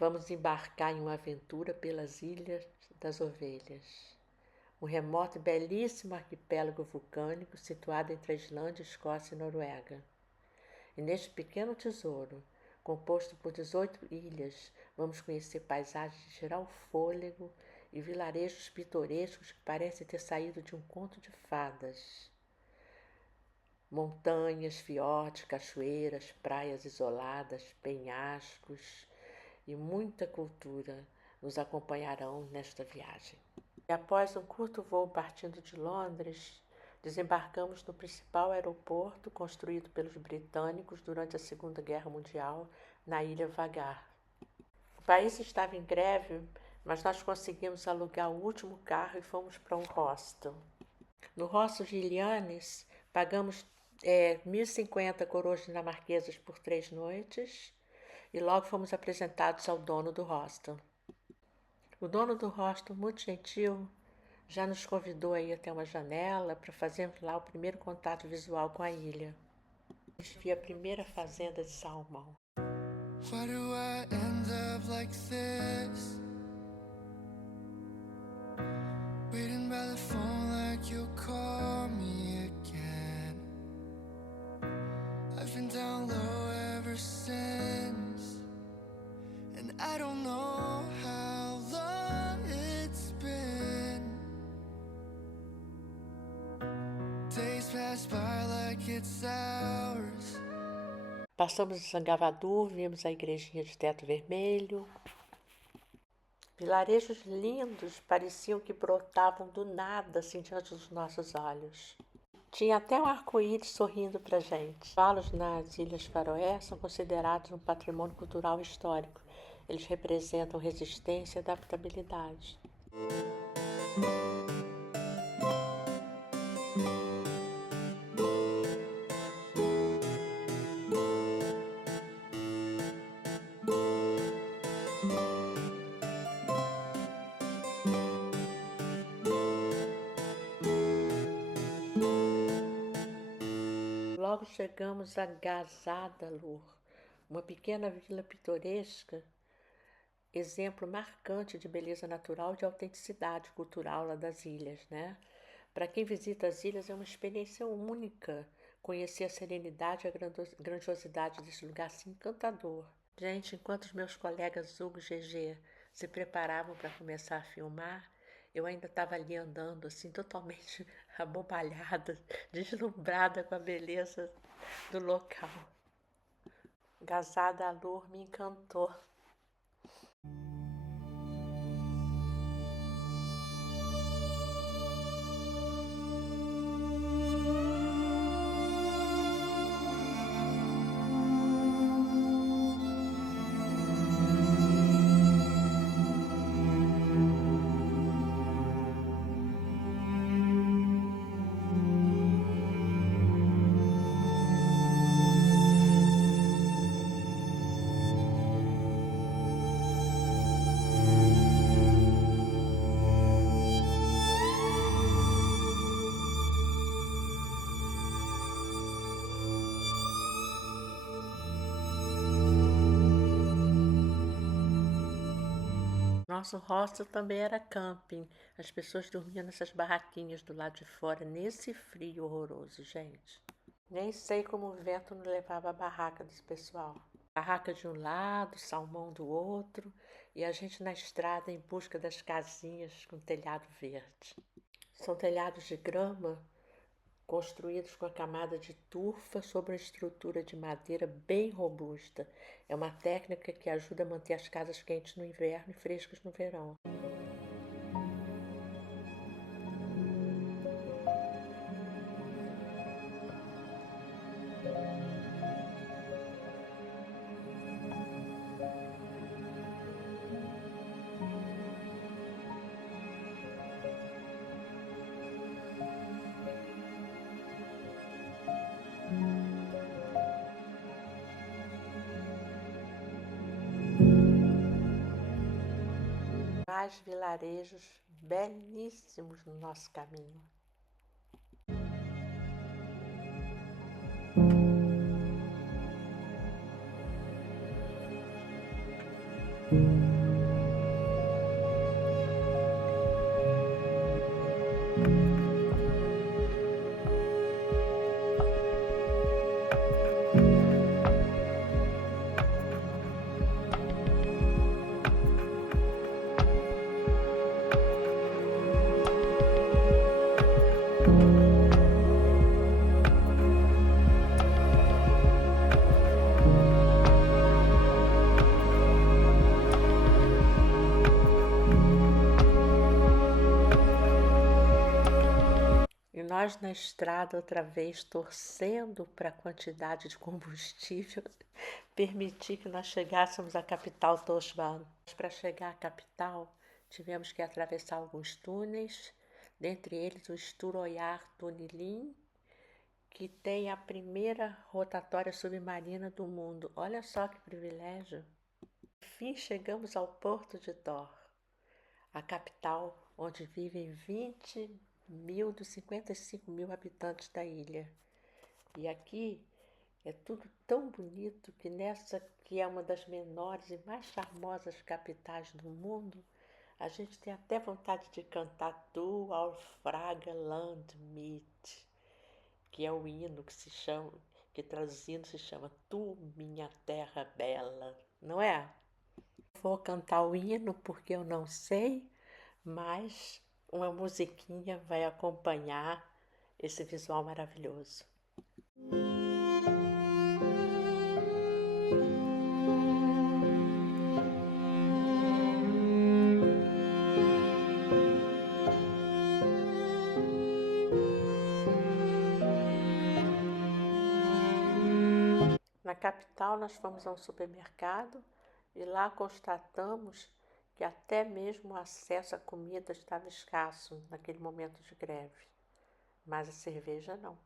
Vamos embarcar em uma aventura pelas Ilhas das Ovelhas, um remoto e belíssimo arquipélago vulcânico situado entre a Islândia, Escócia e Noruega. E neste pequeno tesouro, composto por 18 ilhas, vamos conhecer paisagens de tirar o fôlego e vilarejos pitorescos que parecem ter saído de um conto de fadas. Montanhas, fiordes, cachoeiras, praias isoladas, penhascos e muita cultura nos acompanharão nesta viagem. E após um curto voo partindo de Londres, desembarcamos no principal aeroporto construído pelos britânicos durante a Segunda Guerra Mundial, na Ilha Vagar. O país estava em greve, mas nós conseguimos alugar o último carro e fomos para um hostel. No hostel de Ilianes, pagamos 1.050 coroas dinamarquesas por 3 noites e logo fomos apresentados ao dono do hostel. O dono do hostel, muito gentil, já nos convidou a ir até uma janela para fazermos lá o primeiro contato visual com a ilha. A gente via a primeira fazenda de salmão. Why do I end up like this? Waiting by the phone like you'll call me again. I've been down low ever since, and I don't know how long it's been. Days pass by like it's hours. Passamos em Sangavador, vimos a igrejinha de teto vermelho. Vilarejos lindos pareciam que brotavam do nada assim diante dos nossos olhos. Tinha até um arco-íris sorrindo para a gente. Os cavalos nas Ilhas Faroé são considerados um patrimônio cultural e histórico. Eles representam resistência e adaptabilidade. Logo chegamos a Gásadalur, uma pequena vila pitoresca, exemplo marcante de beleza natural e de autenticidade cultural lá das ilhas, né? Para quem visita as ilhas é uma experiência única conhecer a serenidade e a grandiosidade desse lugar assim encantador. Gente, enquanto os meus colegas Hugo e GG se preparavam para começar a filmar, eu ainda estava ali andando assim, totalmente abobalhada, deslumbrada com a beleza do local. Gásadalur me encantou. Nosso hostel também era camping. As pessoas dormiam nessas barraquinhas do lado de fora, nesse frio horroroso, gente. Nem sei como o vento não levava a barraca desse pessoal. Barraca de um lado, salmão do outro, e a gente na estrada em busca das casinhas com telhado verde. São telhados de grama construídos com a camada de turfa sobre uma estrutura de madeira bem robusta. É uma técnica que ajuda a manter as casas quentes no inverno e frescas no verão. Mais vilarejos belíssimos no nosso caminho. E nós na estrada outra vez torcendo para a quantidade de combustível permitir que nós chegássemos à capital Toshban. Para chegar à capital tivemos que atravessar alguns túneis, dentre eles o Sturoyar Tunneling, que tem a primeira rotatória submarina do mundo. Olha só que privilégio! Enfim, chegamos ao porto de Tor, a capital onde vivem 20 dos 55 mil habitantes da ilha. E aqui é tudo tão bonito que nessa que é uma das menores e mais charmosas capitais do mundo, a gente tem até vontade de cantar Tu Our Fraga Land Meet, que é o hino que se chama, que traduzindo se chama Tu Minha Terra Bela, não é? Vou cantar o hino porque eu não sei, mas uma musiquinha vai acompanhar esse visual maravilhoso. Na capital nós fomos a um supermercado e lá constatamos que até mesmo o acesso à comida estava escasso naquele momento de greve, mas a cerveja não.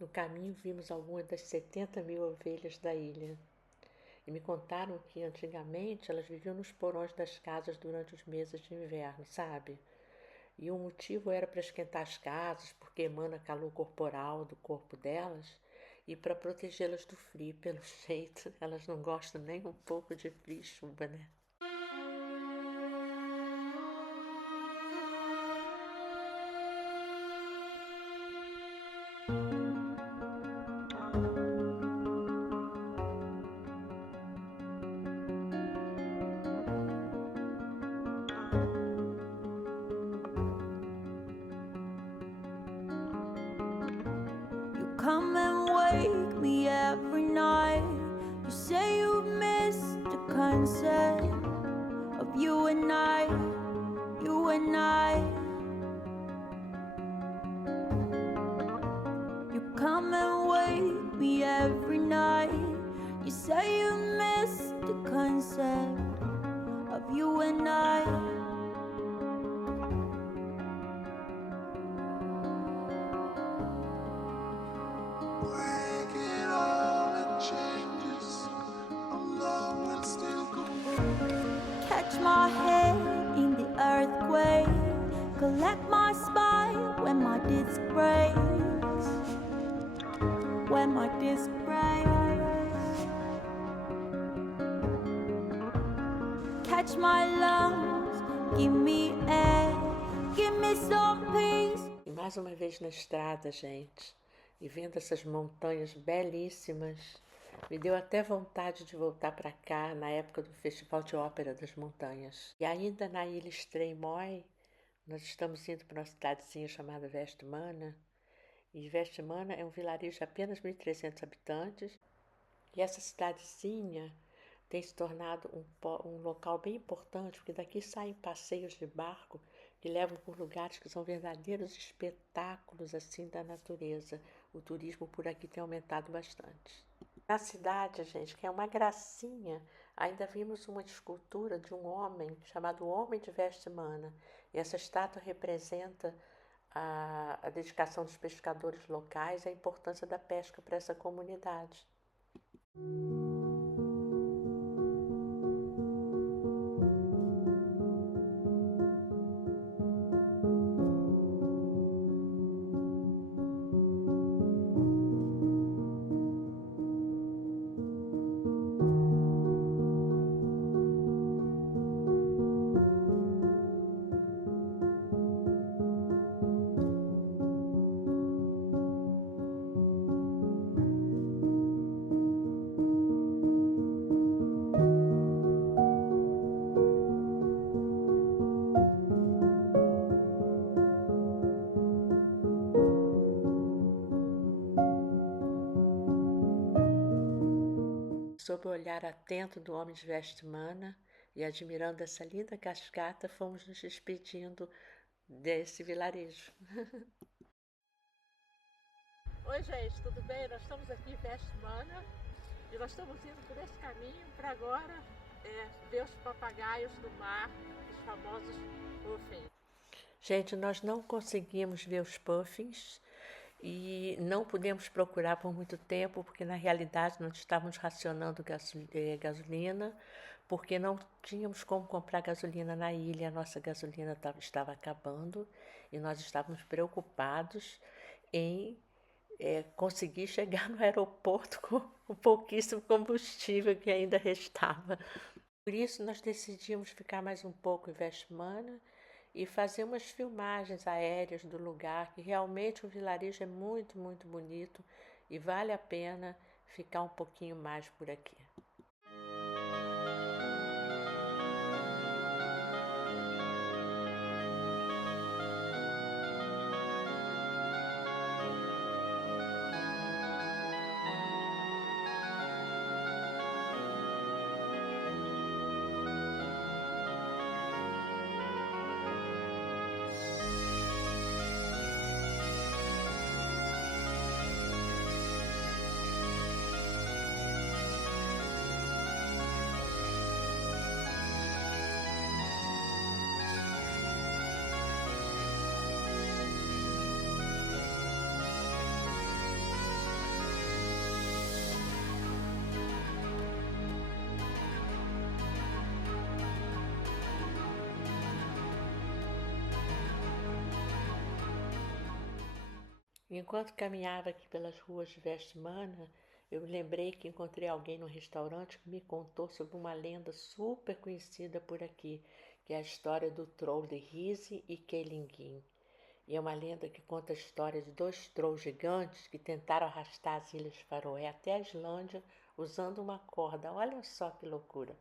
No caminho vimos algumas das 70 mil ovelhas da ilha e me contaram que antigamente elas viviam nos porões das casas durante os meses de inverno, sabe? E o motivo era para esquentar as casas, porque emana calor corporal do corpo delas, e para protegê-las do frio. Pelo jeito, elas não gostam nem um pouco de frio e chuva, né? Come and wake me every night. You say you missed the concept of you and I, you and I. You come and wake me every night. You say you missed the concept of you and I. Catch my head in the earthquake, collect my spine when my disc breaks, when my disc breaks. Catch my lungs, give me air, give me some peace. E mais uma vez na estrada, gente, e vendo essas montanhas belíssimas, me deu até vontade de voltar para cá na época do Festival de Ópera das Montanhas. E ainda na ilha Streymoy, Nós estamos indo para uma cidadezinha chamada Vestmana, e Vestmana é um vilarejo de apenas 1.300 habitantes, e essa cidadezinha tem se tornado um local bem importante, porque daqui saem passeios de barco que levam por lugares que são verdadeiros espetáculos assim da natureza. O turismo por aqui tem aumentado bastante. Na cidade, gente, que é uma gracinha, ainda vimos uma escultura de um homem chamado Homem de Vestmana. E essa estátua representa a dedicação dos pescadores locais e a importância da pesca para essa comunidade. Sob o olhar atento do homem de Vestmana e admirando essa linda cascata, fomos nos despedindo desse vilarejo. Oi, gente, tudo bem? Nós estamos aqui em Vestmana e nós estamos indo por esse caminho para agora ver os papagaios do mar, os famosos puffins. Gente, nós não conseguimos ver os puffins e não pudemos procurar por muito tempo, porque na realidade nós estávamos racionando gasolina, porque não tínhamos como comprar gasolina na ilha, a nossa gasolina estava acabando e nós estávamos preocupados em conseguir chegar no aeroporto com o pouquíssimo combustível que ainda restava. Por isso nós decidimos ficar mais um pouco em Vestmana e fazer umas filmagens aéreas do lugar, que realmente o vilarejo é muito, muito bonito e vale a pena ficar um pouquinho mais por aqui. Enquanto caminhava aqui pelas ruas de Vestmana, eu lembrei que encontrei alguém no restaurante que me contou sobre uma lenda super conhecida por aqui, que é a história do troll de Rise e Keilingin. E é uma lenda que conta a história de dois trolls gigantes que tentaram arrastar as Ilhas Faroé até a Islândia usando uma corda. Olha só que loucura!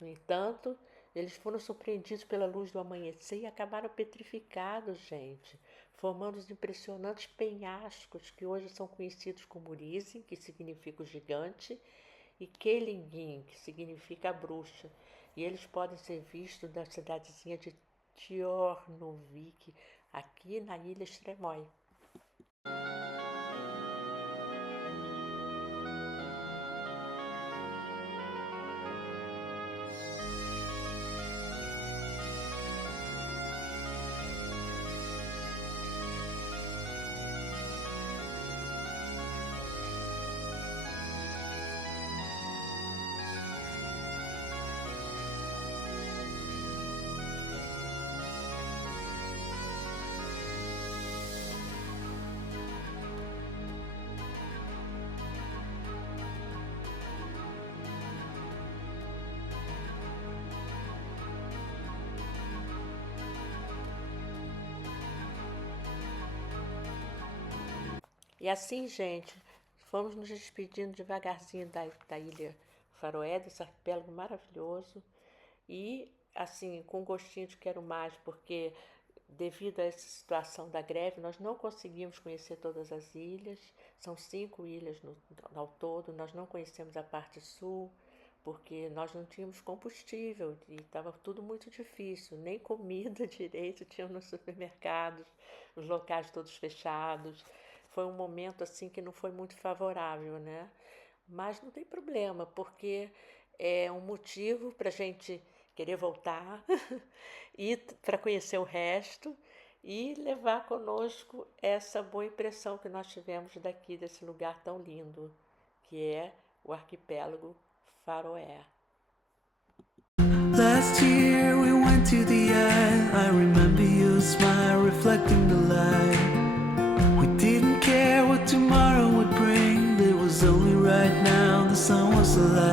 No entanto, eles foram surpreendidos pela luz do amanhecer e acabaram petrificados, gente, formando os impressionantes penhascos que hoje são conhecidos como Risin, que significa o gigante, e Keilingin, que significa a bruxa. E eles podem ser vistos da cidadezinha de Tjornovik, aqui na ilha Stremoi. E assim, gente, fomos nos despedindo devagarzinho da ilha Faroé, desse arquipélago maravilhoso. E, assim, com gostinho de quero mais, porque devido a essa situação da greve, nós não conseguimos conhecer todas as ilhas, são 5 ilhas ao todo, nós não conhecemos a parte sul, porque nós não tínhamos combustível e estava tudo muito difícil, nem comida direito tinha nos supermercados, os locais todos fechados. Foi um momento assim que não foi muito favorável, né? Mas não tem problema, porque é um motivo para a gente querer voltar e para conhecer o resto e levar conosco essa boa impressão que nós tivemos daqui, desse lugar tão lindo, que é o arquipélago Faroé. Last year we went to the isle. I remember your smile reflecting the light. We didn't care what tomorrow would bring. It was only right now the sun was alive.